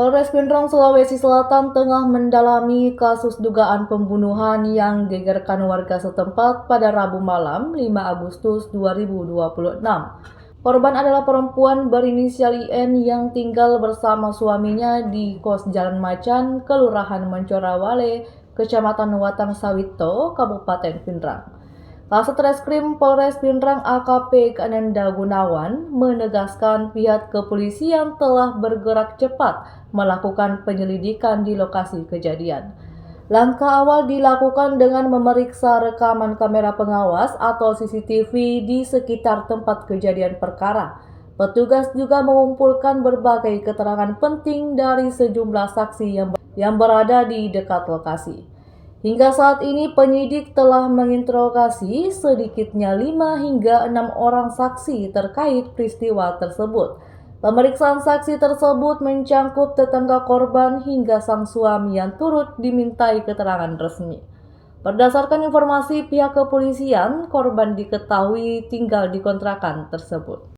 Polres Pindrang, Sulawesi Selatan tengah mendalami kasus dugaan pembunuhan yang gegerkan warga setempat pada Rabu malam 5 Agustus 2026. Korban adalah perempuan berinisial IN yang tinggal bersama suaminya di kos Jalan Macan, Kelurahan Mencorawale, Kecamatan Watang Sawito, Kabupaten Pindrang. Kasat Reskrim Polres Pindrang AKP Kanenda Gunawan menegaskan pihak kepolisian telah bergerak cepat melakukan penyelidikan di lokasi kejadian. Langkah awal dilakukan dengan memeriksa rekaman kamera pengawas atau CCTV di sekitar tempat kejadian perkara. Petugas juga mengumpulkan berbagai keterangan penting dari sejumlah saksi yang berada di dekat lokasi. Hingga saat ini penyidik telah menginterogasi sedikitnya 5 hingga 6 orang saksi terkait peristiwa tersebut. Pemeriksaan saksi tersebut mencangkup tetangga korban hingga sang suami yang turut dimintai keterangan resmi. Berdasarkan informasi pihak kepolisian, korban diketahui tinggal di kontrakan tersebut.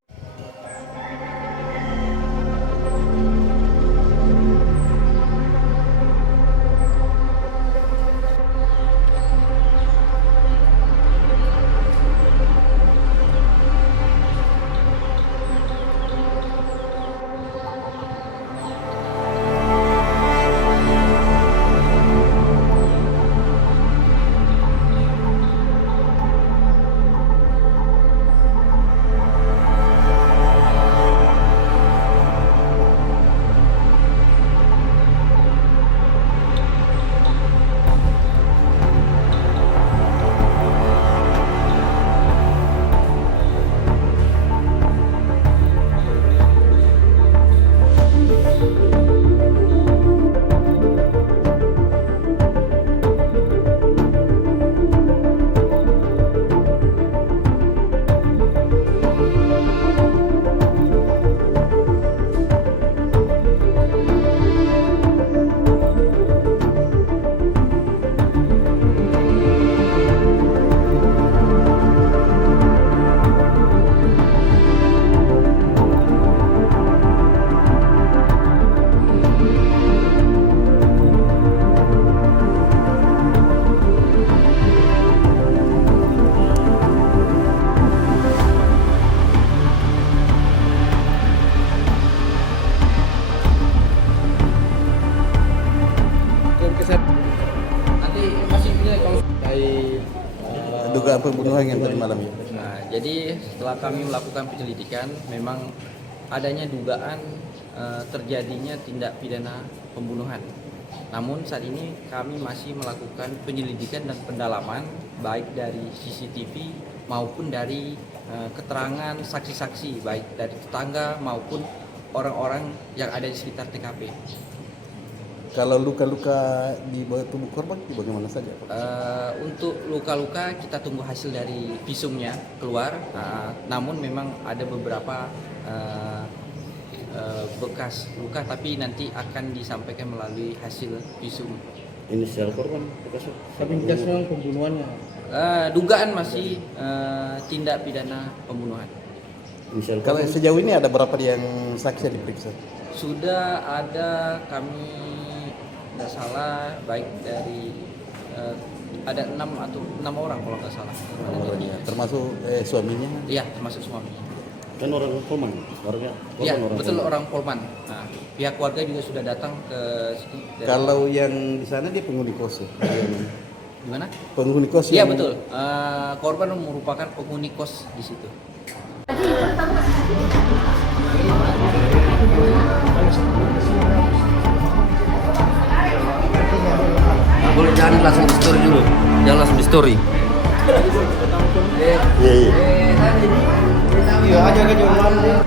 Nanti masih nilai kalau dugaan pembunuhan yang tadi malam. Nah, jadi setelah kami melakukan penyelidikan, memang adanya dugaan terjadinya tindak pidana pembunuhan. Namun saat ini kami masih melakukan penyelidikan dan pendalaman baik dari CCTV maupun dari keterangan saksi-saksi baik dari tetangga maupun orang-orang yang ada di sekitar TKP. Kalau luka-luka di tubuh korban itu bagaimana saja? Untuk luka-luka kita tunggu hasil dari visumnya keluar. Namun memang ada beberapa bekas luka, tapi nanti akan disampaikan melalui hasil visum. Inisial korban bekas. Tapi jelas memang pembunuhannya. Dugaan masih tindak pidana pembunuhan. Inisial Kalau korban. sejauh ini ada berapa yang saksi yang diperiksa? Sudah ada kami tidak salah baik dari ada 6 orang kalau nggak salah. Ya, termasuk suaminya? Iya, termasuk suaminya. Kan orang Polman, warga Polman. Iya, orang betul Polman. orang Polman. Nah, pihak keluarga juga sudah datang ke sini. Kalau yang di sana dia penghuni kos. Gimana? Penghuni kos. Iya yang... betul. Korban merupakan penghuni kos di situ. Boleh jangan langsung di story dulu. Jangan langsung di story. Iya. Iya aja ke jalan.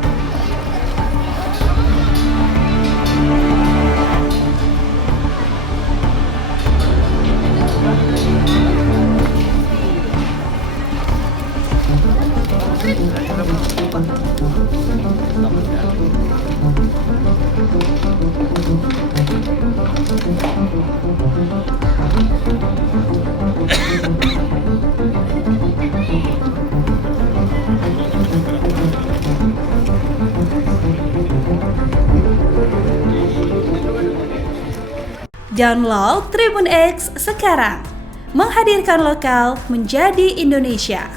Download Tribun X sekarang. Menghadirkan lokal menjadi Indonesia.